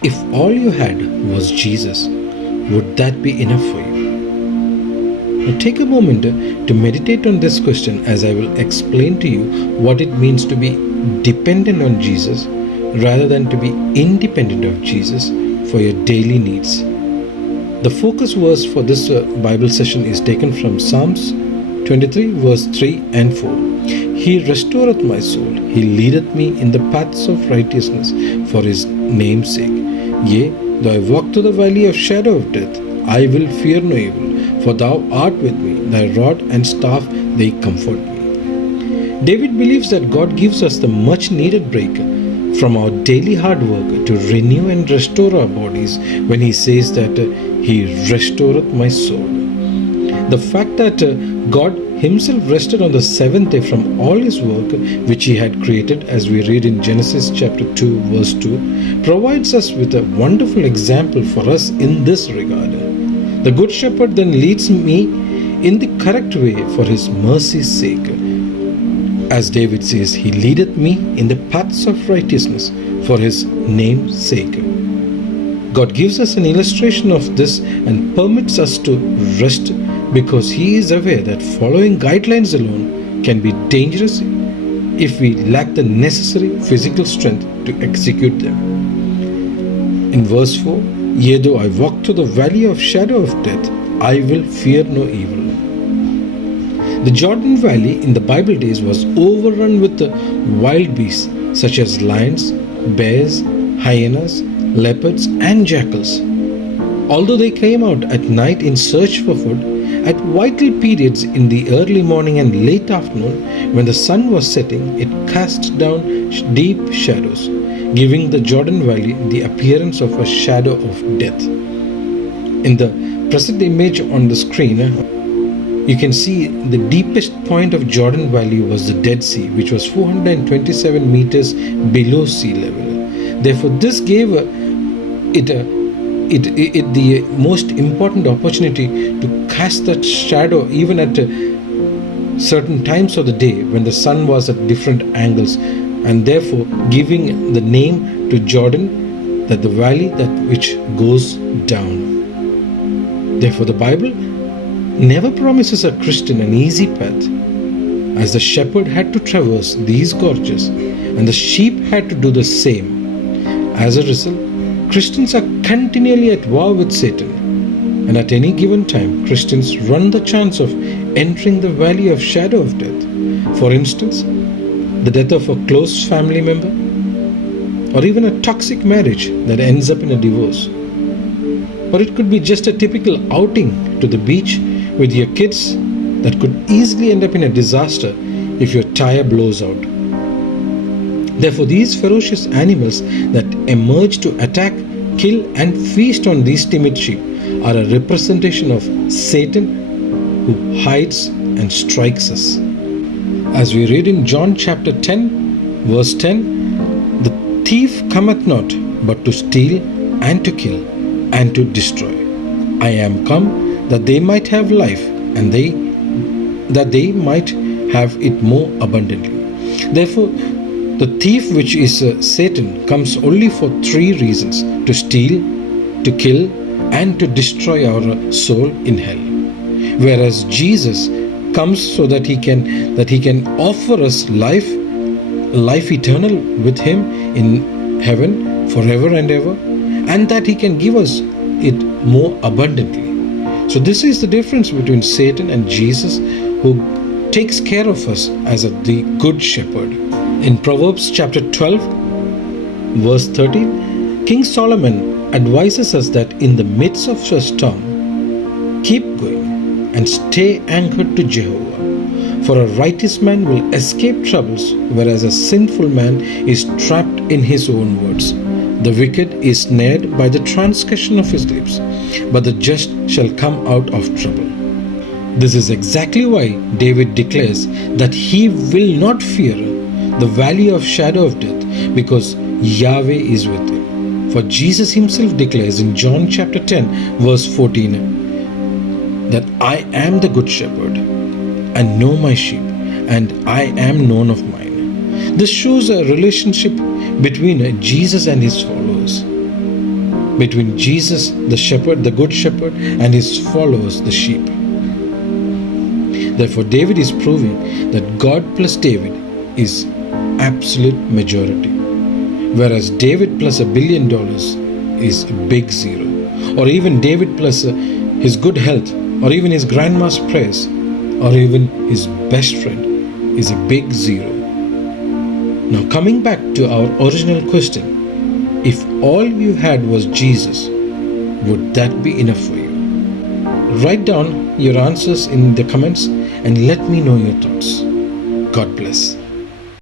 If all you had was Jesus, would that be enough for you? Now take a moment to meditate on this question as I will explain to you what it means to be dependent on Jesus rather than to be independent of Jesus for your daily needs. The focus verse for this Bible session is taken from Psalms 23 verse 3 and 4. He restoreth my soul, he leadeth me in the paths of righteousness for his name's sake. Yea, though I walk through the valley of shadow of death, I will fear no evil, for thou art with me, thy rod and staff, they comfort me. David believes that God gives us the much needed break from our daily hard work to renew and restore our bodies when he says that he restoreth my soul. The fact that God himself rested on the seventh day from all his work which he had created, as we read in Genesis chapter 2 verse 2, provides us with a wonderful example for us in this regard. The Good Shepherd then leads me in the correct way for his mercy's sake. As David says, he leadeth me in the paths of righteousness for his name's sake. God gives us an illustration of this and permits us to rest because he is aware that following guidelines alone can be dangerous if we lack the necessary physical strength to execute them. In verse 4, yea, though I walk through the valley of shadow of death, I will fear no evil. The Jordan Valley in the Bible days was overrun with the wild beasts such as lions, bears, hyenas, leopards, and jackals. Although they came out at night in search for food, at vital periods in the early morning and late afternoon, when the sun was setting, it cast down deep shadows, giving the Jordan Valley the appearance of a shadow of death. In the present image on the screen, you can see the deepest point of Jordan Valley was the Dead Sea, which was 427 meters below sea level. Therefore, this gave it the most important opportunity to cast that shadow even at certain times of the day when the sun was at different angles, and therefore giving the name to Jordan, that the valley that which goes down. Therefore, the Bible never promises a Christian an easy path, as the shepherd had to traverse these gorges and the sheep had to do the same. As a result, Christians are continually at war with Satan, and at any given time, Christians run the chance of entering the valley of shadow of death. For instance, the death of a close family member, or even a toxic marriage that ends up in a divorce. Or it could be just a typical outing to the beach with your kids that could easily end up in a disaster if your tire blows out. Therefore, these ferocious animals that emerge to attack, kill, and feast on these timid sheep are a representation of Satan who hides and strikes us. As we read in John chapter 10, verse 10, the thief cometh not but to steal and to kill and to destroy. I am come that they might have life, and that they might have it more abundantly. Therefore, the thief, which is Satan, comes only for three reasons: to steal, to kill, and to destroy our soul in hell. Whereas Jesus comes so that he can offer us life eternal with him in heaven forever and ever, and that he can give us it more abundantly. So this is the difference between Satan and Jesus, who takes care of us as the good shepherd. In Proverbs chapter 12, verse 13, King Solomon advises us that in the midst of a storm, keep going and stay anchored to Jehovah. For a righteous man will escape troubles, whereas a sinful man is trapped in his own words. The wicked is snared by the transgression of his lips, but the just shall come out of trouble. This is exactly why David declares that he will not fear the valley of shadow of death, because Yahweh is with him. For Jesus himself declares in John chapter 10, verse 14, that I am the good shepherd, and know my sheep, and I am known of mine. This shows a relationship between Jesus and his followers. between Jesus, the shepherd, the good shepherd, and his followers, the sheep. Therefore, David is proving that God plus David is absolute majority, whereas David plus $1 billion is a big zero, or even David plus his good health, or even his grandma's prayers, or even his best friend is a big zero. Now, coming back to our original question, if all you had was Jesus, would that be enough for you? Write down your answers in the comments and let me know your thoughts. God bless.